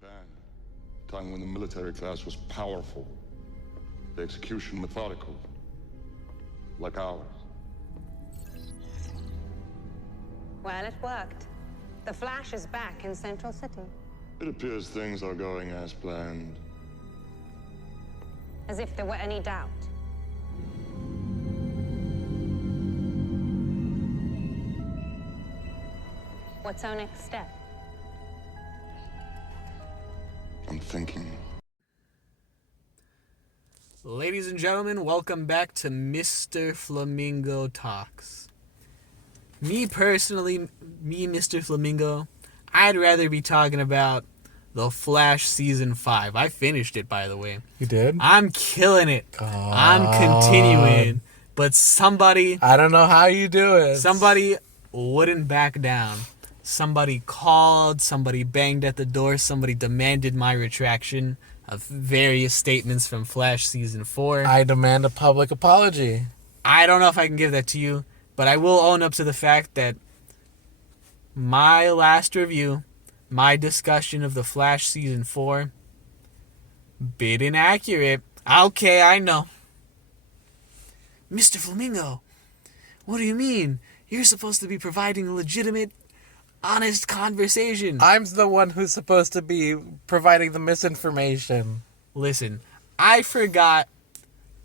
Japan, a time when the military class was powerful, the execution methodical, like ours. Well, it worked. The Flash is back in Central City. It appears things are going as planned. As if there were any doubt. What's our next step? I'm thinking. Ladies and gentlemen, welcome back to Mr. Flamingo Talks. Me personally, Mr. Flamingo, I'd rather be talking about The Flash Season 5. I finished it, by the way. You did? I'm killing it. I'm continuing. But somebody... I don't know how you do it. Somebody wouldn't back down. Somebody called, somebody banged at the door, somebody demanded my retraction of various statements from Flash Season 4. I demand a public apology. I don't know if I can give that to you, but I will own up to the fact that my last review, my discussion of the Flash Season 4, bit inaccurate. Okay, I know. Mr. Flamingo, what do you mean? You're supposed to be providing a legitimate, honest conversation. I'm the one who's supposed to be providing the misinformation. Listen, I forgot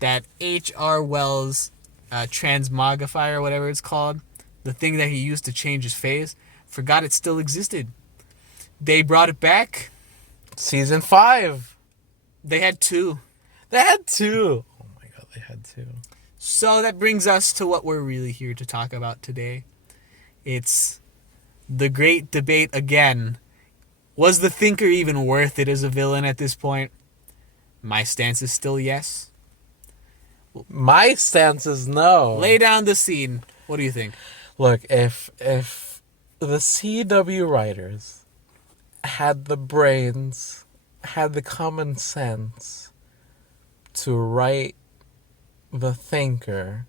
that H.R. Wells' transmogrifier, or whatever it's called, the thing that he used to change his face, forgot it still existed. They brought it back. Season 5. They had 2. They had 2. Oh my god, they had 2. So that brings us to what we're really here to talk about today. It's the great debate again. Was the Thinker even worth it as a villain at this point? My stance is still yes. My stance is no. Lay down the scene. What do you think? Look, if the CW writers had the brains, had the common sense to write the Thinker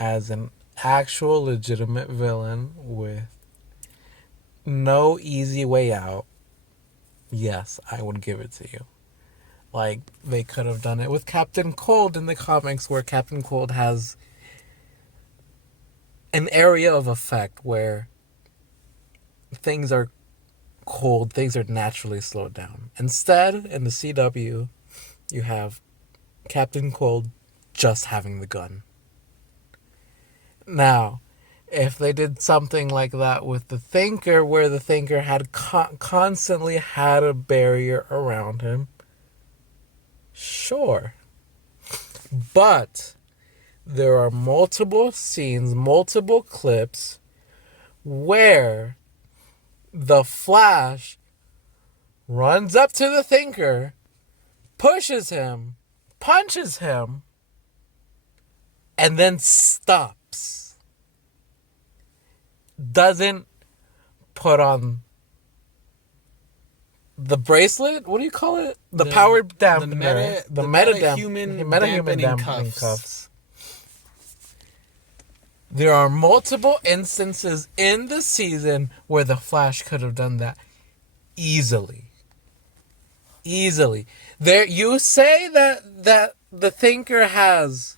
as an actual legitimate villain with no easy way out, yes, I would give it to you. Like, they could have done it with Captain Cold in the comics, where Captain Cold has an area of effect where things are cold, things are naturally slowed down. Instead, in the CW, you have Captain Cold just having the gun. Now, if they did something like that with the Thinker, where the Thinker had constantly had a barrier around him, sure. But there are multiple scenes, multiple clips where the Flash runs up to the Thinker, pushes him, punches him, and then stops. Doesn't put on the bracelet? What do you call it? The power dampener. The metahuman dampening cuffs. There are multiple instances in the season where the Flash could have done that easily. Easily. There, you say that the Thinker has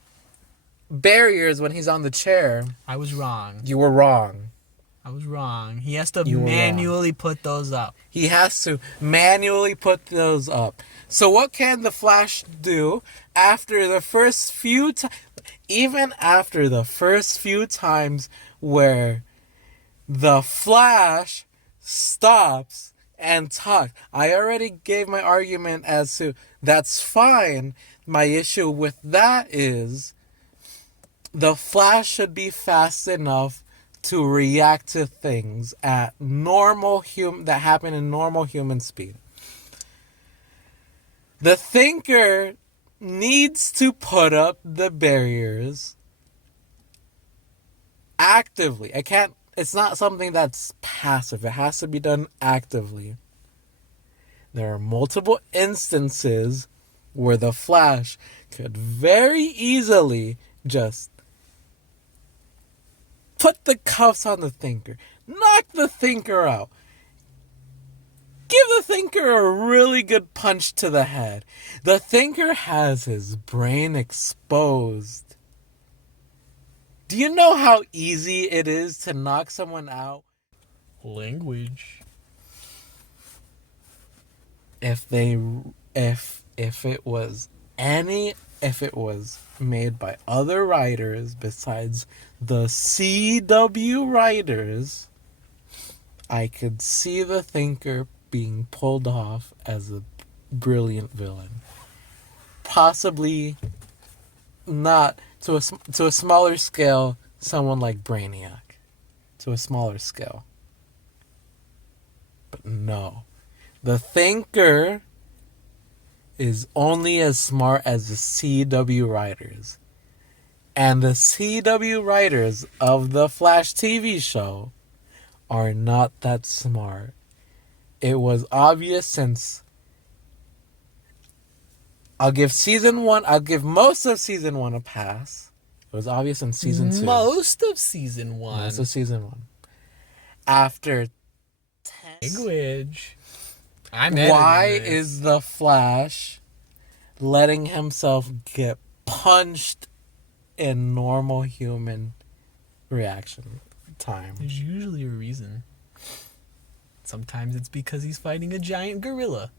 barriers when he's on the chair. I was wrong. You were wrong. I was wrong. He has to manually put those up. He has to manually put those up. So what can the Flash do after the first few times, even after the first few times where the Flash stops and talks? I already gave my argument as to that's fine. My issue with that is the Flash should be fast enough to react to things at normal that happen in normal human speed. The Thinker needs to put up the barriers actively. It's not something that's passive. It has to be done actively. There are multiple instances where the Flash could very easily just put the cuffs on the Thinker, knock the Thinker out, give the Thinker a really good punch to the head. The Thinker has his brain exposed. Do you know how easy it is to knock someone out? Language. If it was made by other writers besides the CW writers, I could see the Thinker being pulled off as a brilliant villain. Possibly not to a smaller scale, someone like Brainiac. To a smaller scale. But no. The Thinker is only as smart as the CW writers. And the CW writers of the Flash TV show are not that smart. It was obvious since I'll give most of season 1 a pass. It was obvious in season 2. Most of season 1. Most of season 1. After 10... Language. Why is the Flash letting himself get punched in normal human reaction time? There's usually a reason. Sometimes it's because he's fighting a giant gorilla.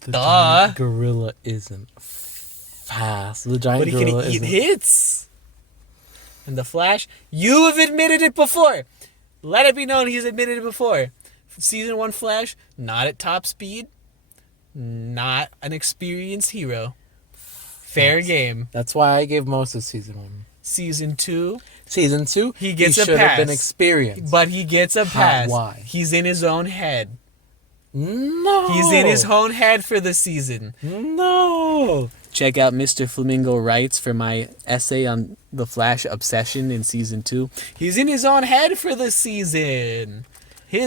The giant gorilla isn't fast. The giant gorilla But he can eat hits. And the Flash, you have admitted it before. Let it be known he's admitted it before. Season 1 Flash, not at top speed. Not an experienced hero. Fair game. That's why I gave most of season 1. Season 2. He gets a should pass. have been experienced. But he gets a pass. Why? He's in his own head. No. He's in his own head for the season. No. Check out Mr. Flamingo Writes for my essay on the Flash obsession in season 2. He's in his own head for the season. He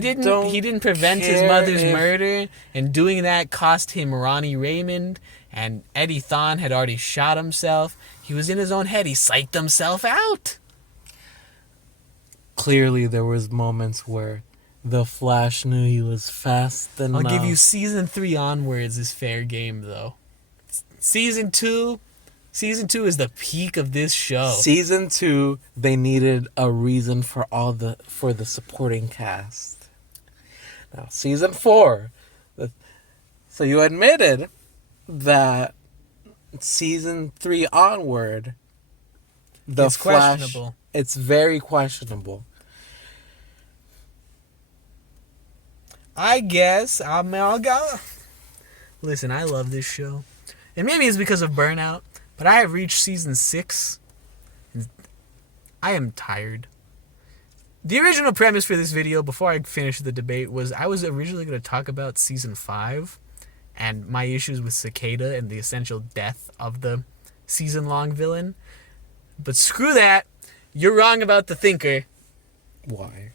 didn't prevent his mother's murder, and doing that cost him Ronnie Raymond, and Eddie Thawne had already shot himself. He was in his own head. He psyched himself out. Clearly, there was moments where the Flash knew he was fast enough. I'll give you season 3 onwards is fair game, though. Season 2 is the peak of this show. Season 2, they needed a reason for the supporting cast. Now, season 4, so you admitted that season 3 onward, It's questionable. It's very questionable. I guess I'll go. Listen, I love this show. And maybe it's because of burnout, but I have reached season 6. And I am tired. The original premise for this video, before I finish the debate, was I was originally going to talk about season 5 and my issues with Cicada and the essential death of the season-long villain. But screw that. You're wrong about the Thinker. Why?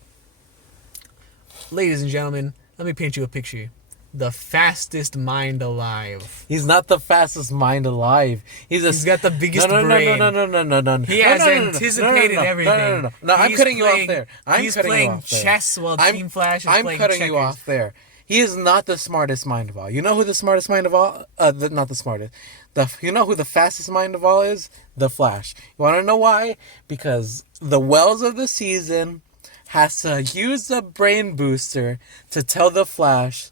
Ladies and gentlemen, let me paint you a picture. The fastest mind alive. He's not the fastest mind alive. He's got the biggest brain. No. He has anticipated everything. No, I'm cutting you off there. He's playing chess while Team Flash is playing checkers. I'm cutting you off there. He is not the smartest mind of all. You know who the smartest mind of all? Not the smartest. You know who the fastest mind of all is? The Flash. You want to know why? Because the Wells of the season has to use the brain booster to tell the Flash,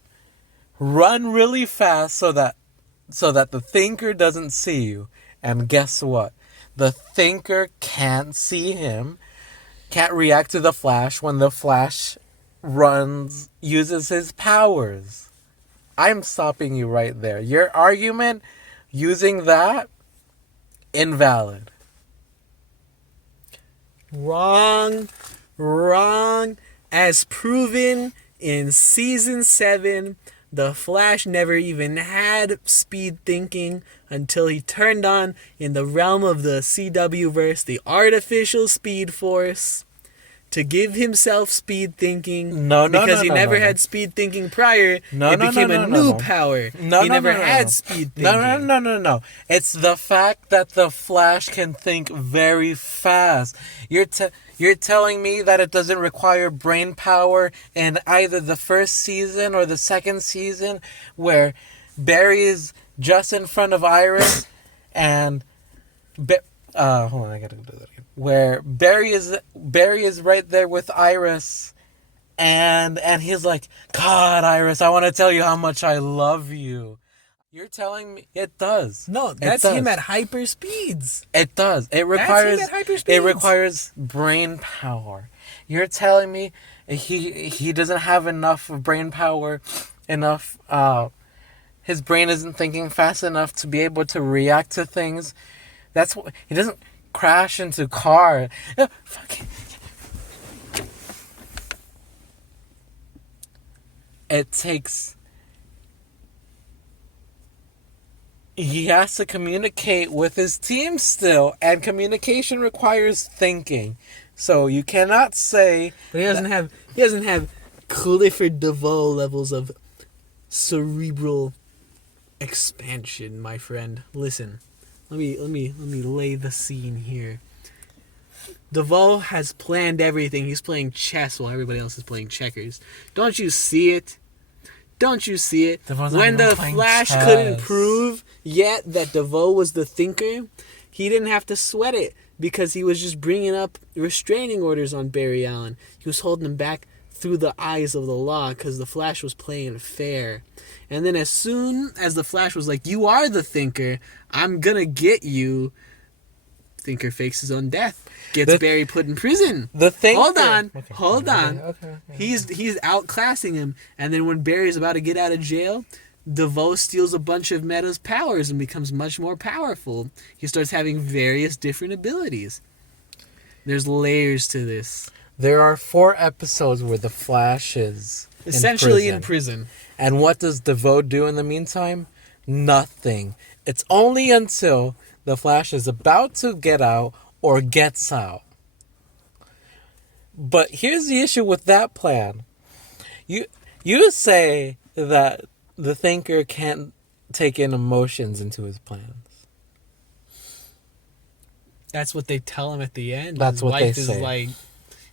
run really fast so that the Thinker doesn't see you. And guess what? The Thinker can't see him, can't react to the Flash when the Flash uses his powers. I'm stopping you right there. Your argument using that, invalid. Wrong. As proven in season 7, the Flash never even had speed thinking until he turned on, in the realm of the CW verse, the artificial speed force. to give himself speed thinking. No, because he never no. had speed thinking prior. No, it no, became no, a no, new no. power. No, he no, never no, no, had no. speed thinking. No. It's the fact that the Flash can think very fast. You're telling me that it doesn't require brain power in either the first season or the second season, where Barry is just in front of Iris, and hold on, I gotta do that again. Where Barry is right there with Iris, and he's like, God, Iris, I want to tell you how much I love you. You're telling me it does? No, It that's does. him at hyper speeds. It does. It him requires at hyperspeeds. it requires brain power. You're telling me he doesn't have enough of brain power, enough his brain isn't thinking fast enough to be able to react to things. That's what he doesn't crash into car. It takes. He has to communicate with his team still, and communication requires thinking. So you cannot say. But he doesn't have Clifford DeVoe levels of cerebral expansion, my friend. Listen, let me lay the scene here. DeVoe has planned everything. He's playing chess while everybody else is playing checkers. Don't you see it? Don't you see it? DeVoe's not When even the playing Flash chess. couldn't prove yet that DeVoe was the thinker, he didn't have to sweat it because he was just bringing up restraining orders on Barry Allen. He was holding him back through the eyes of the law because the Flash was playing fair. And then as soon as the Flash was like, you are the thinker, I'm gonna get you, Thinker fakes his own death. Gets Barry put in prison. The Thinker... Hold on. Okay. He's outclassing him. And then when Barry's about to get out of jail, DeVoe steals a bunch of Meta's powers and becomes much more powerful. He starts having various different abilities. There's layers to this. There are 4 episodes where the Flash is Essentially in prison. And what does DeVoe do in the meantime? Nothing. It's only until the Flash is about to get out or gets out. But here's the issue with that plan. You say that the Thinker can't take in emotions into his plans. That's what they tell him at the end. That's His what wife they is say. like,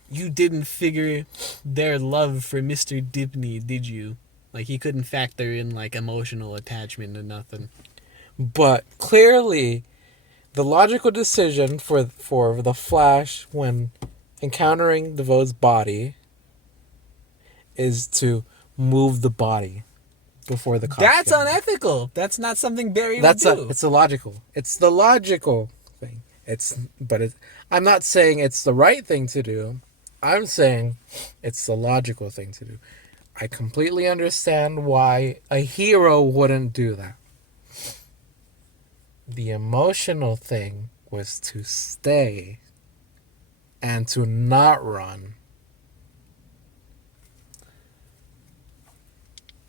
you didn't figure their love for Mr. Dibney, did you? Like, he couldn't factor in, like, emotional attachment or nothing. But clearly, the logical decision for the Flash when encountering DeVoe's body is to move the body before the cops. That's get him. unethical. That's not something Barry would do. It's illogical. It's the logical thing. I'm not saying it's the right thing to do. I'm saying it's the logical thing to do. I completely understand why a hero wouldn't do that. The emotional thing was to stay and to not run.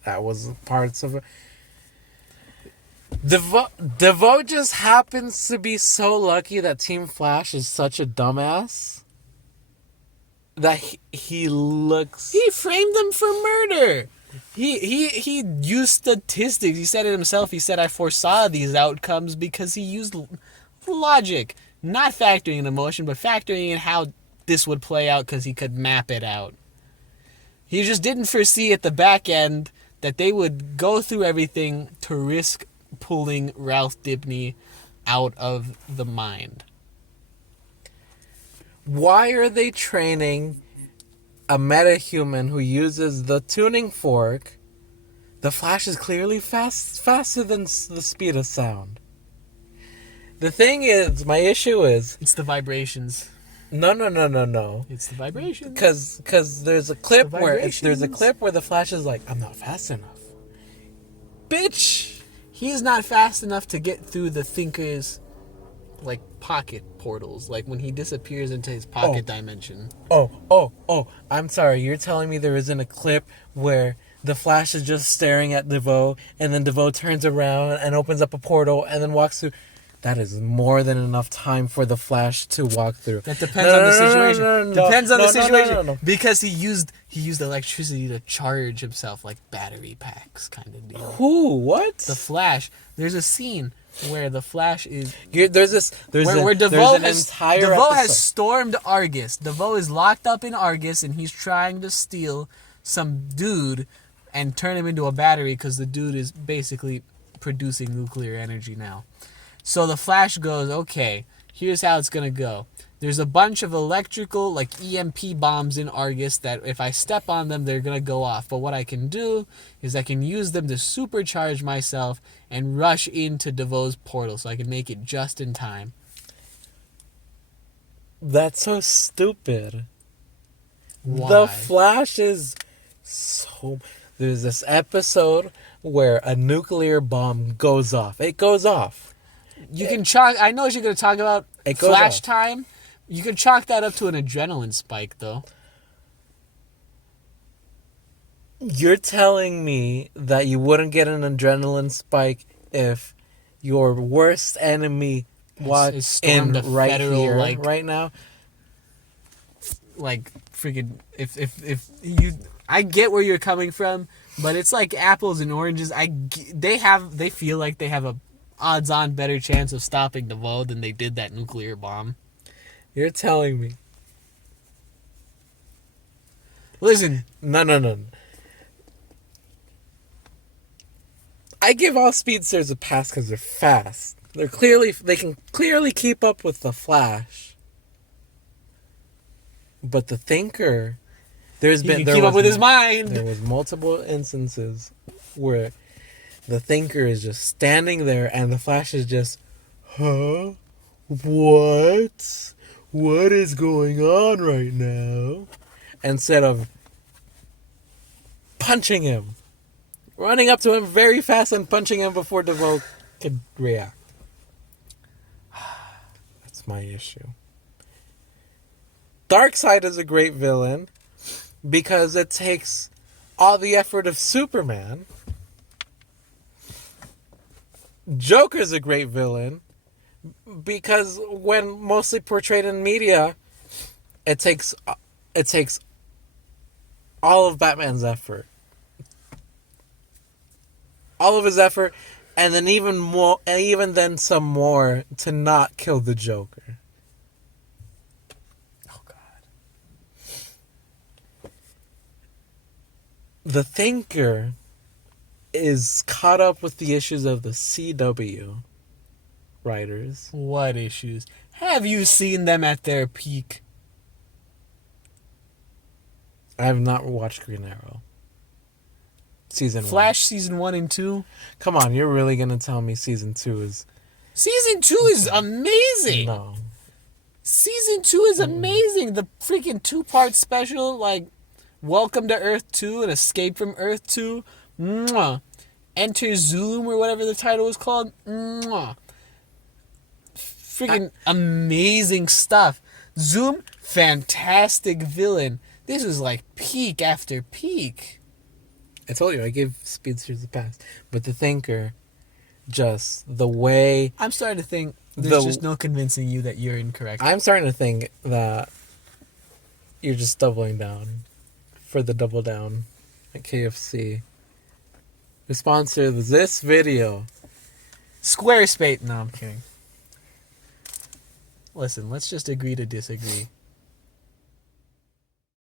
That was parts of it. DeVoe just happens to be so lucky that Team Flash is such a dumbass that he looks... He framed them for murder. He used statistics. He said it himself. He said, I foresaw these outcomes because he used logic. Not factoring in emotion, but factoring in how this would play out because he could map it out. He just didn't foresee at the back end that they would go through everything to risk pulling Ralph Dibney out of the mind. Why are they training a metahuman who uses the tuning fork? The Flash is clearly faster than the speed of sound. The thing is, my issue is... It's the vibrations. No. It's the vibrations. Because there's a clip the where vibrations. the Flash is like, I'm not fast enough. Bitch! He's not fast enough to get through the Thinker's, like, pocket portals. Like, when he disappears into his pocket dimension. Oh, I'm sorry. You're telling me there isn't a clip where the Flash is just staring at DeVoe, and then DeVoe turns around and opens up a portal and then walks through. That is more than enough time for the Flash to walk through. That depends on the situation. Depends on the situation. No. Because he used electricity to charge himself, like battery packs kind of deal. Who? What? The Flash. There's a scene where the Flash is Where DeVoe episode. has stormed Argus. DeVoe is locked up in Argus, and he's trying to steal some dude and turn him into a battery because the dude is basically producing nuclear energy now. So the Flash goes, okay, here's how it's going to go. There's a bunch of electrical, like EMP bombs in Argus that if I step on them, they're going to go off. But what I can do is I can use them to supercharge myself and rush into DeVoe's portal so I can make it just in time. That's so stupid. Why? The Flash is so... There's this episode where a nuclear bomb goes off. It goes off. You can chalk... I know what you're going to talk about. It goes Flash off. time. You can chalk that up to an adrenaline spike, though. You're telling me that you wouldn't get an adrenaline spike if your worst enemy was stormed a right federal, here, like- right now? Like, freaking... If you... I get where you're coming from, but it's like apples and oranges. They feel like they have a odds-on better chance of stopping DeVoe than they did that nuclear bomb. You're telling me. Listen, No. I give all speedsters a pass because they're fast. They can clearly keep up with the Flash. But the Thinker, he can keep up with his mind. There was multiple instances where the Thinker is just standing there and the Flash is just, huh? What? What is going on right now? Instead of punching him. Running up to him very fast and punching him before DeVoe could react. That's my issue. Darkseid is a great villain because it takes all the effort of Superman. Joker's a great villain because when mostly portrayed in media, it takes all of Batman's effort. All of his effort, and then even then some more to not kill the Joker. Oh, God. The Thinker is caught up with the issues of the CW writers. What issues? Have you seen them at their peak? I have not watched Green Arrow. Season Flash season 1 and 2? 1. Come on, you're really going to tell me season 2 is... Season 2 is amazing! No. Season 2 is amazing! The freaking 2-part special, like, Welcome to Earth 2 and Escape from Earth 2. Mwah. Enter Zoom or whatever the title was called. Mwah. Freaking amazing stuff. Zoom, fantastic villain. This is like peak after peak. I told you, I gave Speedsters a pass. But the Thinker, just the way... I'm starting to think there's just no convincing you that you're incorrect. I'm starting to think that you're just doubling down for the double down at KFC. The sponsor of this video. Squarespace. No, I'm kidding. Listen, let's just agree to disagree.